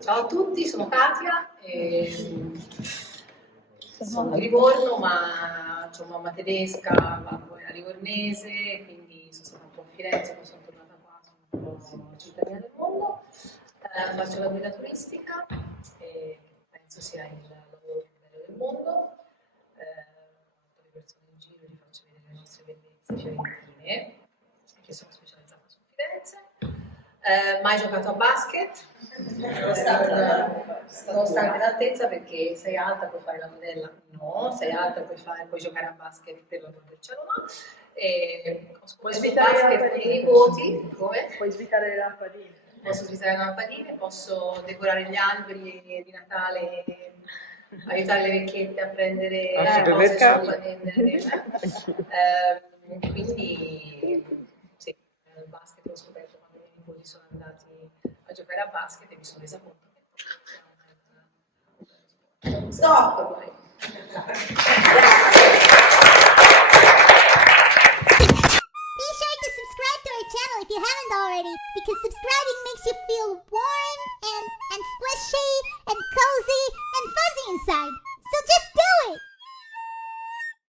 Ciao a tutti, sono Patria, sono di Livorno, ma ho mamma tedesca, babbo era livornese, quindi sono stata un po' a Firenze, poi sono tornata qua, sono un po' cittadina del mondo. Faccio la guida turistica e penso sia il lavoro più bello del mondo. Porto le persone in giro e vi faccio vedere le nostre bellezze fiorentine, che sono specializzata su Firenze. Mai giocato a basket, nonostante l'altezza, perché sei alta puoi fare la modella, no, sei alta puoi giocare a basket per l'amor del cielo, no. Ho scoperto il basket con i nipoti, come? Puoi svitare le lampadine. Posso svitare le lampadine, posso decorare gli alberi di Natale, aiutare le vecchiette a prendere cose quindi sì, il basket l'ho scoperto quando i miei nipoti sono andati a giocare a basket e mi sono resa conto che stop ormai. Be sure to subscribe to our channel if you haven't already, because subscribing makes you feel warm and squishy and cozy and fuzzy inside.